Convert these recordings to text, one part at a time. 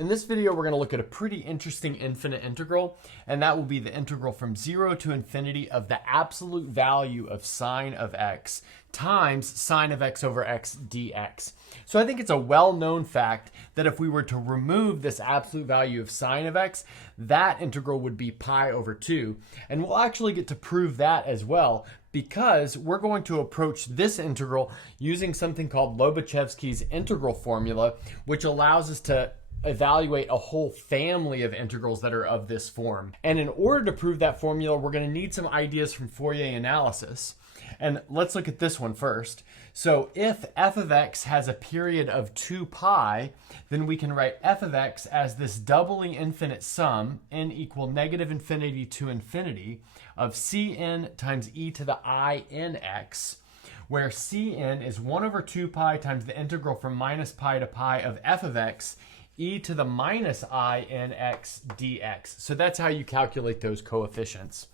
In this video, we're going to look at a pretty interesting infinite integral, and that will be the integral from 0 to infinity of the absolute value of sine of x times sine of x over x dx. So I think it's a well-known fact that if we were to remove this absolute value of sine of x, that integral would be pi over 2. And we'll actually get to prove that as well, because we're going to approach this integral using something called Lobachevsky's integral formula, which allows us to evaluate a whole family of integrals that are of this form. And in order to prove that formula, we're going to need some ideas from Fourier analysis. And let's look at this one first. So if f of x has a period of 2 pi, then we can write f of x as this doubly infinite sum, n equal negative infinity to infinity, of cn times e to the I n x, where cn is 1 over 2 pi times the integral from minus pi to pi of f of x e to the minus I n x dx. So that's how you calculate those coefficients.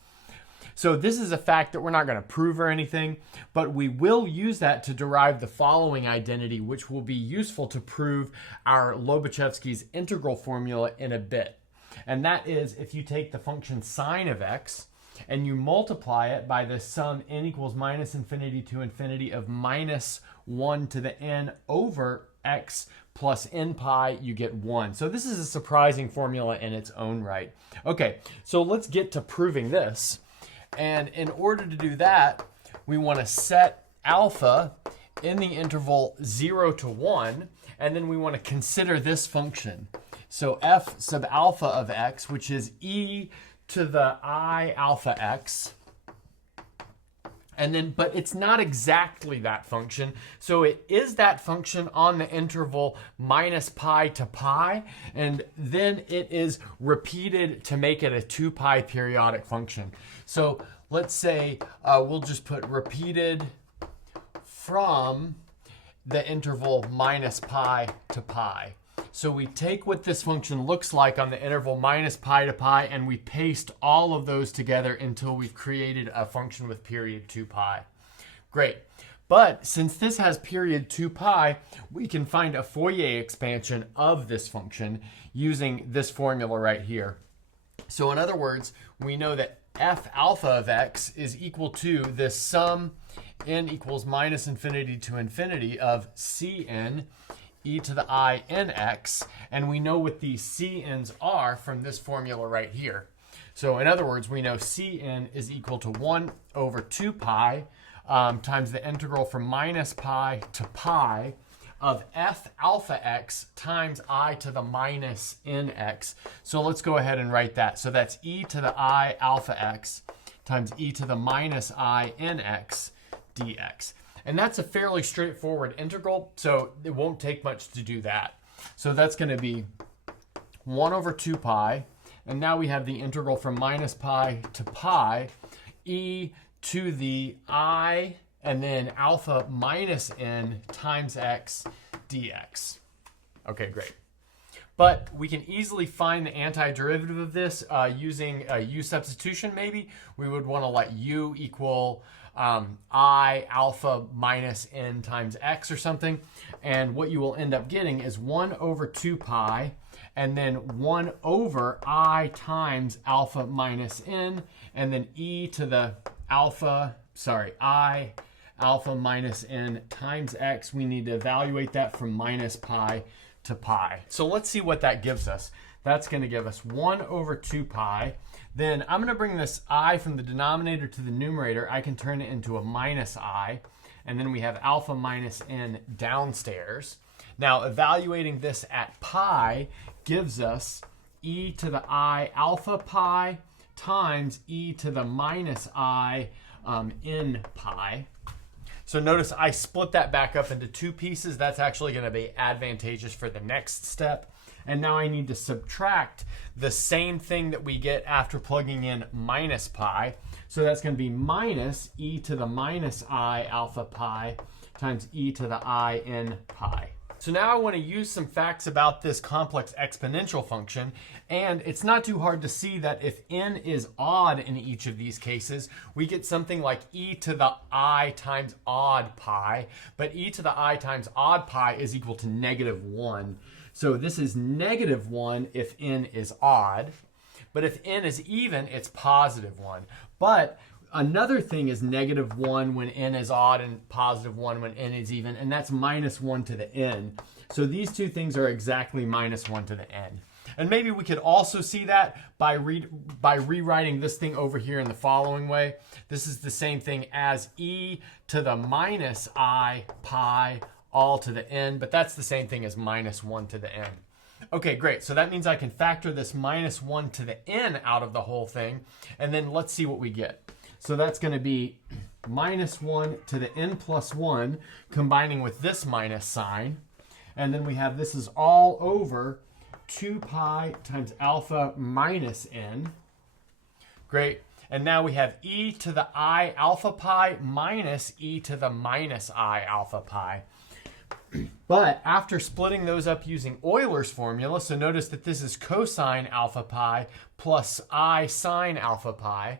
So this is a fact that we're not going to prove or anything, but we will use that to derive the following identity, which will be useful to prove our Lobachevsky's integral formula in a bit. And that is if you take the function sine of x and you multiply it by the sum n equals minus infinity to infinity of minus 1 to the n over x plus n pi, you get 1. So this is a surprising formula in its own right. Okay, so let's get to proving this. And in order to do that, we want to set alpha in the interval 0 to 1, and then we want to consider this function. So f sub alpha of x, which is e to the I alpha x, and then, but it's not exactly that function. So it is that function on the interval minus pi to pi, and then it is repeated to make it a 2 pi periodic function. So let's say we'll just put repeated from the interval minus pi to pi. So we take what this function looks like on the interval minus pi to pi, and we paste all of those together until we've created a function with period 2 pi. Great. But since this has period 2 pi, we can find a Fourier expansion of this function using this formula right here. So in other words, we know that f alpha of x is equal to this sum n equals minus infinity to infinity of cn e to the I n x, and we know what these cn's are from this formula right here. So in other words, we know cn is equal to 1 over 2 pi times the integral from minus pi to pi of f alpha x times I to the minus nx. So let's go ahead and write that. So that's e to the I alpha x times e to the minus I nx dx. And that's a fairly straightforward integral, so it won't take much to do that. So that's going to be 1 over 2 pi, and now we have the integral from minus pi to pi, e to the I, and then alpha minus n times x dx. Okay, great. But we can easily find the antiderivative of this using a u substitution maybe. We would want to let u equal I alpha minus n times x or something. And what you will end up getting is 1 over 2 pi and then 1 over I times alpha minus n, and then e to the I alpha minus n times x. We need to evaluate that from minus pi to pi. So let's see what that gives us. That's going to give us 1 over 2 pi. Then I'm going to bring this I from the denominator to the numerator. I can turn it into a minus I. And then we have alpha minus n downstairs. Now evaluating this at pi gives us e to the I alpha pi times e to the minus I n pi. So notice I split that back up into 2 pieces. That's actually going to be advantageous for the next step. And now I need to subtract the same thing that we get after plugging in minus pi. So that's going to be minus e to the minus I alpha pi times e to the I n pi. So now I want to use some facts about this complex exponential function, and it's not too hard to see that if n is odd in each of these cases, we get something like e to the I times odd pi, but e to the I times odd pi is equal to -1. So this is -1 if n is odd. But if n is even, it's +1. But another thing is -1 when n is odd and +1 when n is even, and that's -1 to the n. So these two things are exactly -1 to the n. And maybe we could also see that by rewriting this thing over here in the following way. This is the same thing as e to the -I pi all to the n, but that's the same thing as -1 to the n. Okay, great. So that means I can factor this -1 to the n out of the whole thing, and then let's see what we get. So that's going to be -1 to the n plus 1 combining with this minus sign. And then we have this is all over 2 pi times alpha minus n. Great. And now we have e to the I alpha pi minus e to the minus I alpha pi. But after splitting those up using Euler's formula, so notice that this is cosine alpha pi plus I sine alpha pi.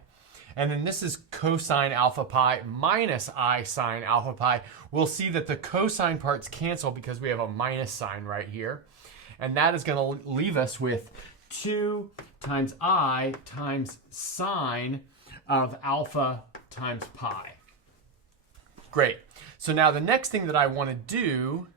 And then this is cosine alpha pi minus I sine alpha pi. We'll see that the cosine parts cancel because we have a minus sign right here. And that is going to leave us with 2 times I times sine of alpha times pi. Great. So now the next thing that I want to do,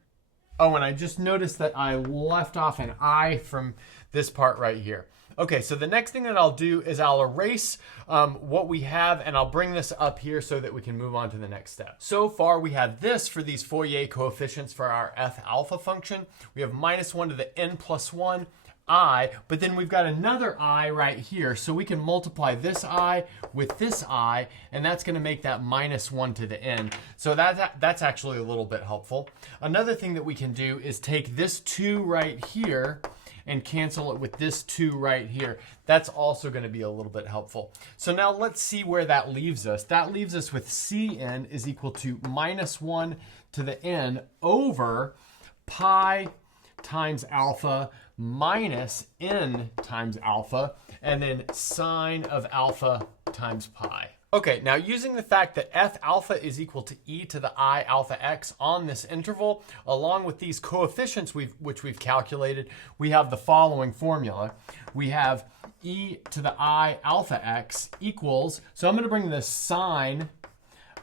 oh, and I just noticed that I left off an I from this part right here. Okay, so the next thing that I'll do is I'll erase what we have, and I'll bring this up here so that we can move on to the next step. So far, we have this for these Fourier coefficients for our f alpha function. We have -1 to the n plus 1, I, but then we've got another I right here, so we can multiply this I with this I, and that's going to make that -1 to the n. So that's actually a little bit helpful. Another thing that we can do is take this 2 right here and cancel it with this 2 right here. That's also going to be a little bit helpful. So now let's see where that leaves us. That leaves us with Cn is equal to -1 to the n over pi times alpha minus n times alpha, and then sine of alpha times pi. Okay, now using the fact that f alpha is equal to e to the I alpha x on this interval, along with these coefficients which we've calculated, we have the following formula. We have e to the I alpha x equals, so I'm going to bring the sine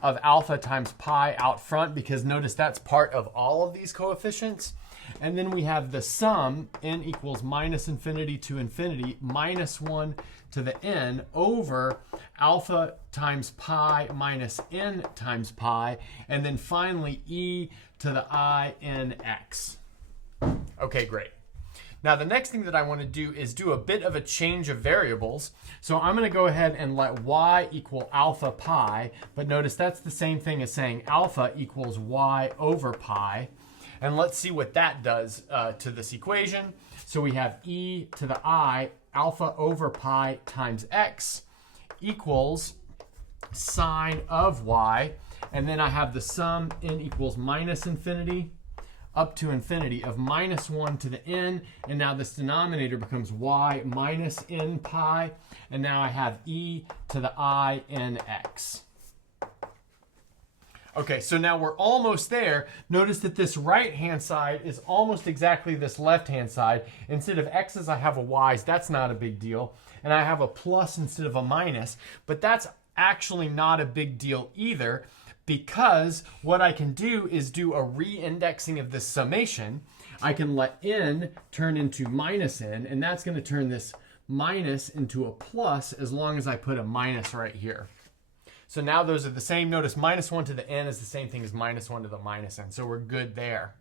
of alpha times pi out front because notice that's part of all of these coefficients. And then we have the sum, n equals -infinity to infinity, -1 to the n over alpha times pi minus n times pi, and then finally e to the I n x. Okay, great. Now the next thing that I want to do is do a bit of a change of variables. So I'm going to go ahead and let y equal alpha pi, but notice that's the same thing as saying alpha equals y over pi. And let's see what that does to this equation. So we have e to the I alpha over pi times x equals sine of y. And then I have the sum n equals -infinity up to infinity of -1 to the n. And now this denominator becomes y minus n pi. And now I have e to the I n x. Okay, so now we're almost there. Notice that this right-hand side is almost exactly this left-hand side. Instead of x's, I have a y's. That's not a big deal. And I have a plus instead of a minus. But that's actually not a big deal either, because what I can do is do a re-indexing of this summation. I can let n turn into minus n, and that's going to turn this minus into a plus as long as I put a minus right here. So now those are the same. Notice -1 to the n is the same thing as -1 to the minus n. So we're good there.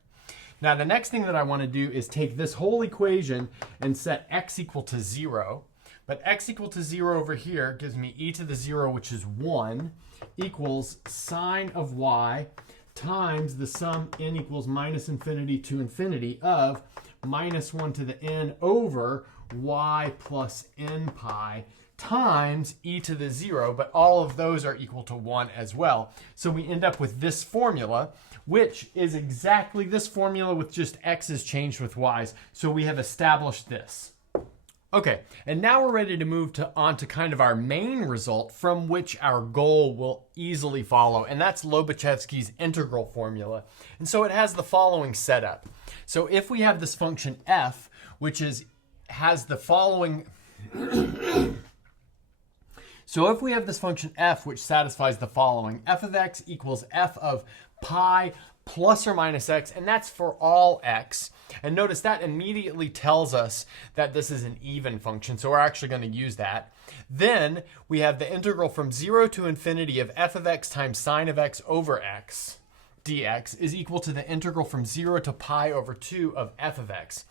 Now the next thing that I want to do is take this whole equation and set x equal to 0. But x equal to 0 over here gives me e to the 0, which is 1, equals sine of y times the sum n equals -infinity to infinity of -1 to the n over y plus n pi times e to the 0, but all of those are equal to 1 as well. So we end up with this formula, which is exactly this formula with just x's changed with y's. So we have established this. Okay, and now we're ready to move on to kind of our main result from which our goal will easily follow, and that's Lobachevsky's integral formula. And so it has the following setup. So if we have this function f, which has the following... So if we have this function f, which satisfies the following, f of x equals f of pi plus or minus x, and that's for all x. And notice that immediately tells us that this is an even function, so we're actually going to use that. Then we have the integral from 0 to infinity of f of x times sine of x over x dx is equal to the integral from 0 to pi over 2 of f of x.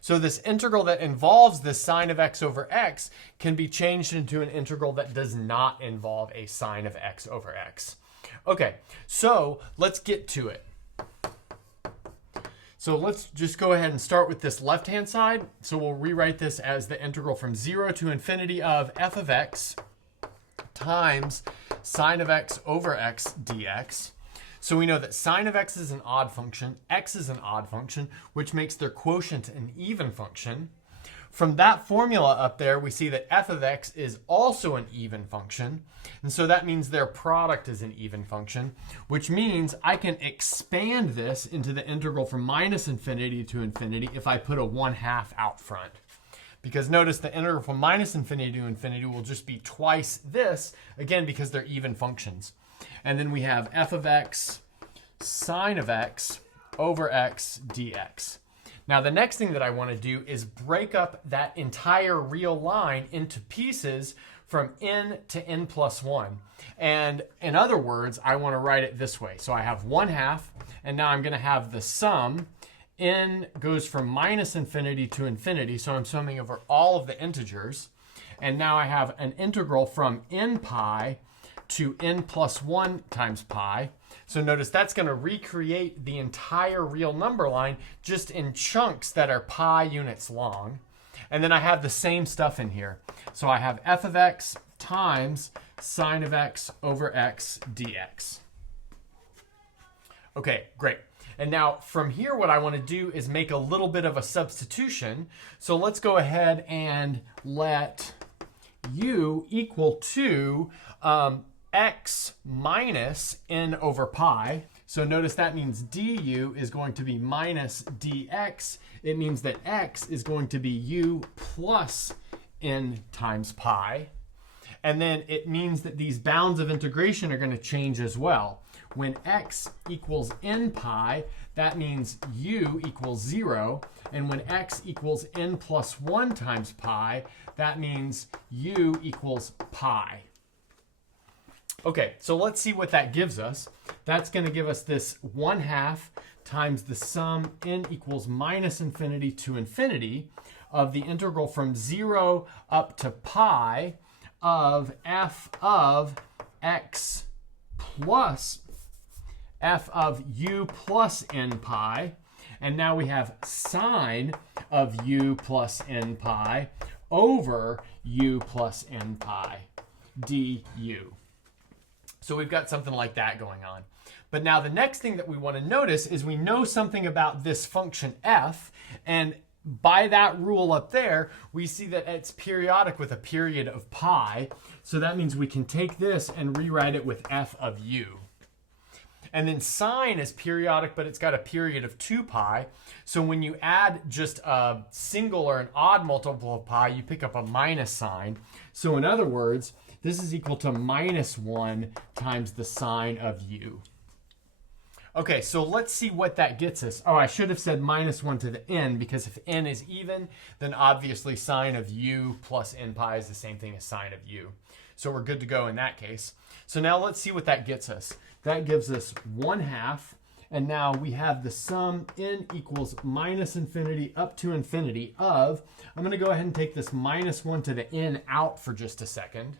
So this integral that involves the sine of x over x can be changed into an integral that does not involve a sine of x over x. Okay, so let's get to it. So let's just go ahead and start with this left-hand side. So we'll rewrite this as the integral from 0 to infinity of f of x times sine of x over x dx. So we know that sine of x is an odd function, x is an odd function, which makes their quotient an even function. From that formula up there, we see that f of x is also an even function. And so that means their product is an even function, which means I can expand this into the integral from minus infinity to infinity if I put a 1/2 out front. Because notice the integral from minus infinity to infinity will just be twice this, again, because they're even functions. And then we have f of x sine of x over x dx. Now the next thing that I want to do is break up that entire real line into pieces from n to n plus 1. And in other words, I want to write it this way. So I have 1/2, and now I'm going to have the sum. N goes from minus infinity to infinity, so I'm summing over all of the integers. And now I have an integral from n pi to n plus 1 times pi. So notice that's going to recreate the entire real number line just in chunks that are pi units long. And then I have the same stuff in here. So I have f of x times sine of x over x dx. Okay, great. And now from here, what I want to do is make a little bit of a substitution. So let's go ahead and let u equal to x minus n over pi. So notice that means du is going to be minus dx. It means that x is going to be u plus n times pi. And then it means that these bounds of integration are going to change as well. When x equals n pi, that means u equals 0. And when x equals n plus 1 times pi, that means u equals pi. Okay, so let's see what that gives us. That's going to give us this 1/2 times the sum n equals minus infinity to infinity of the integral from 0 up to pi of f of x plus f of u plus n pi. And now we have sine of u plus n pi over u plus n pi du. So we've got something like that going on. But now the next thing that we want to notice is we know something about this function f, and by that rule up there, we see that it's periodic with a period of pi. So that means we can take this and rewrite it with f of u. And then sine is periodic, but it's got a period of 2 pi. So when you add just a single or an odd multiple of pi, you pick up a minus sign. So in other words, this is equal to minus 1 times the sine of u. Okay, so let's see what that gets us. Oh, I should have said minus 1 to the n, because if n is even, then obviously sine of u plus n pi is the same thing as sine of u. So we're good to go in that case. So now let's see what that gets us. That gives us 1/2, and now we have the sum n equals minus infinity up to infinity of, I'm going to go ahead and take this minus 1 to the n out for just a second.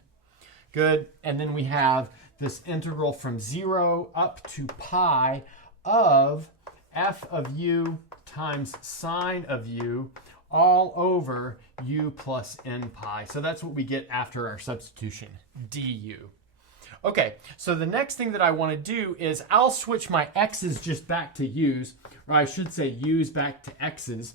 Good, and then we have this integral from 0 up to pi of f of u times sine of u all over u plus n pi. So that's what we get after our substitution, du. Okay, so the next thing that I want to do is I'll switch my x's just back to u's, or I should say u's back to x's.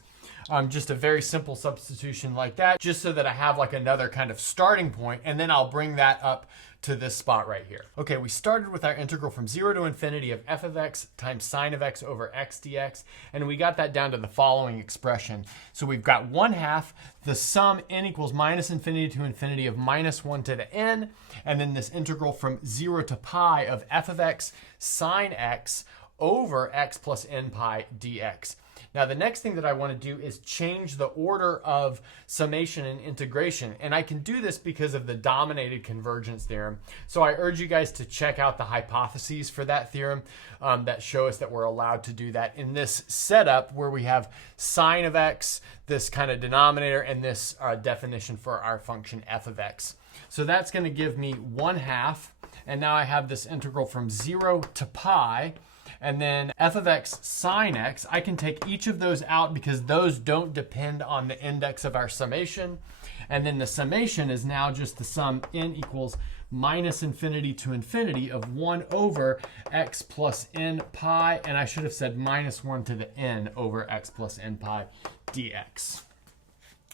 just a very simple substitution like that, just so that I have like another kind of starting point, and then I'll bring that up to this spot right here. Okay, we started with our integral from 0 to infinity of f of x times sine of x over x dx, and we got that down to the following expression. So we've got 1/2 the sum n equals minus infinity to infinity of minus 1 to the n, and then this integral from 0 to pi of f of x sine x over x plus n pi dx. Now, the next thing that I want to do is change the order of summation and integration. And I can do this because of the dominated convergence theorem. So I urge you guys to check out the hypotheses for that theorem that show us that we're allowed to do that in this setup where we have sine of x, this kind of denominator, and this definition for our function f of x. So that's going to give me 1/2. And now I have this integral from 0 to pi. And then f of x sine x, I can take each of those out because those don't depend on the index of our summation. And then the summation is now just the sum n equals minus infinity to infinity of 1 over x plus n pi. And I should have said minus 1 to the n over x plus n pi dx.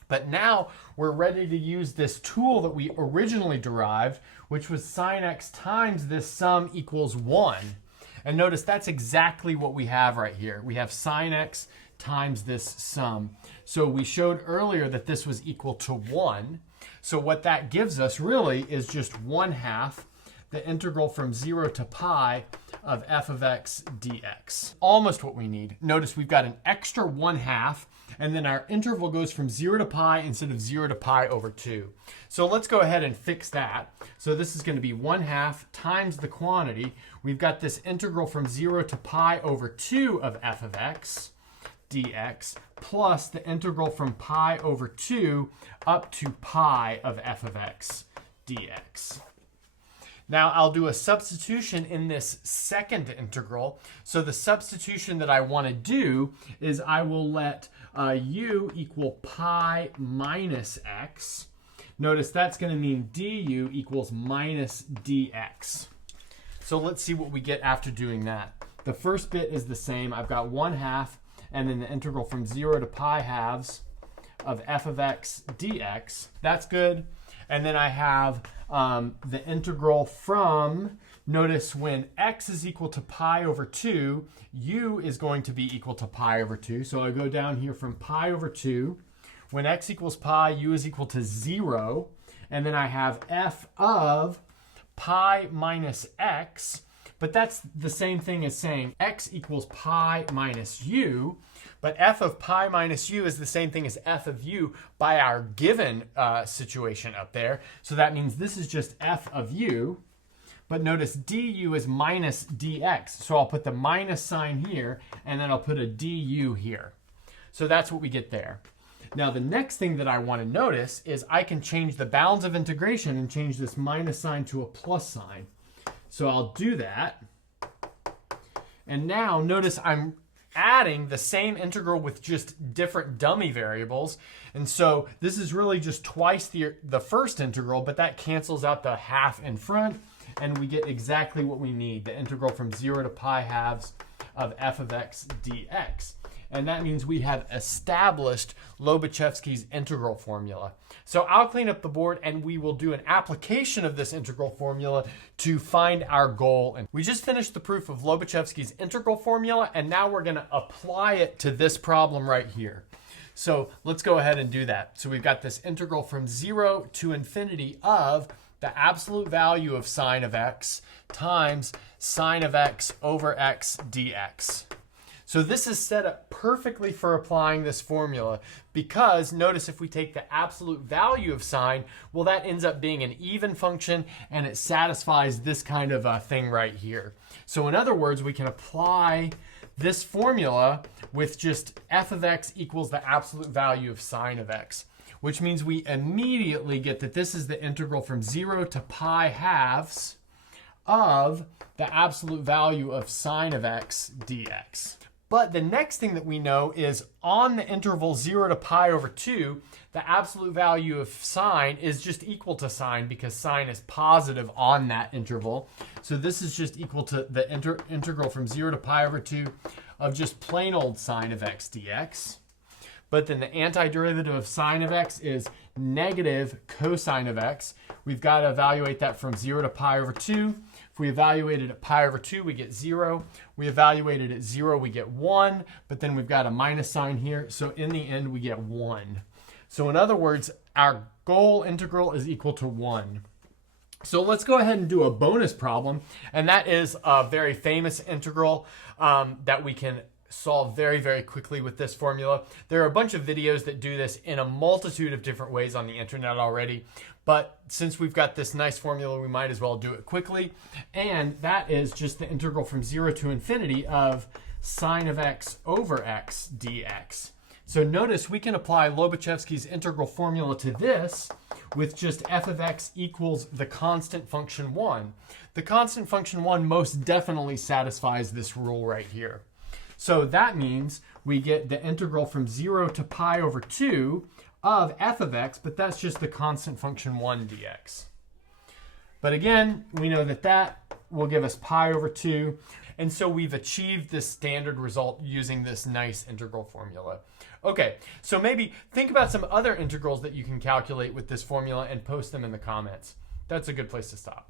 But now we're ready to use this tool that we originally derived, which was sine x times this sum equals 1. And notice that's exactly what we have right here. We have sine x times this sum. So we showed earlier that this was equal to 1. So what that gives us really is just 1/2 the integral from 0 to pi of f of x dx. Almost what we need. Notice we've got an extra 1/2, and then our interval goes from 0 to pi instead of 0 to pi over 2. So let's go ahead and fix that. So this is going to be 1/2 times the quantity. We've got this integral from 0 to pi over 2 of f of x dx plus the integral from pi over 2 up to pi of f of x dx. Now I'll do a substitution in this second integral. So the substitution that I want to do is I will let u equal pi minus x. Notice that's going to mean du equals minus dx. So let's see what we get after doing that. The first bit is the same. I've got 1/2 and then the integral from 0 to pi halves of f of x dx. That's good. And then I have the integral from, notice when x is equal to pi over 2, u is going to be equal to pi over 2. So I go down here from pi over 2. When x equals pi, u is equal to 0. And then I have f of pi minus x. But that's the same thing as saying x equals pi minus u. But f of pi minus u is the same thing as f of u by our given situation up there. So that means this is just f of u. But notice du is minus dx. So I'll put the minus sign here, and then I'll put a du here. So that's what we get there. Now the next thing that I want to notice is I can change the bounds of integration and change this minus sign to a plus sign. So I'll do that. And now notice I'm adding the same integral with just different dummy variables. And so this is really just twice the first integral, but that cancels out the half in front, and we get exactly what we need, the integral from 0 to pi halves of f of x dx. And that means we have established Lobachevsky's integral formula. So I'll clean up the board and we will do an application of this integral formula to find our goal. And we just finished the proof of Lobachevsky's integral formula, and now we're going to apply it to this problem right here. So let's go ahead and do that. So we've got this integral from 0 to infinity of the absolute value of sine of x times sine of x over x dx. So this is set up perfectly for applying this formula because notice if we take the absolute value of sine, well, that ends up being an even function and it satisfies this kind of thing right here. So in other words, we can apply this formula with just f of x equals the absolute value of sine of x, which means we immediately get that this is the integral from 0 to pi halves of the absolute value of sine of x dx. But the next thing that we know is on the interval 0 to pi over 2, the absolute value of sine is just equal to sine because sine is positive on that interval. So this is just equal to the integral from 0 to pi over 2 of just plain old sine of x dx. but then the antiderivative of sine of x is negative cosine of x. We've got to evaluate that from 0 to pi over 2. If we evaluate it at pi over 2, we get 0. We evaluate it at 0, we get 1, but then we've got a minus sign here, so in the end we get 1. So in other words, our goal integral is equal to 1. So let's go ahead and do a bonus problem, and that is a very famous integral that we can solve very, very quickly with this formula. There are a bunch of videos that do this in a multitude of different ways on the internet already, but since we've got this nice formula, we might as well do it quickly, and that is just the integral from 0 to infinity of sine of x over x dx. So notice we can apply Lobachevsky's integral formula to this with just f of x equals the constant function 1. The constant function 1 most definitely satisfies this rule right here. So that means we get the integral from 0 to pi over 2 of f of x, but that's just the constant function 1 dx. But again, we know that that will give us pi over 2. And so we've achieved this standard result using this nice integral formula. Okay, so maybe think about some other integrals that you can calculate with this formula and post them in the comments. That's a good place to stop.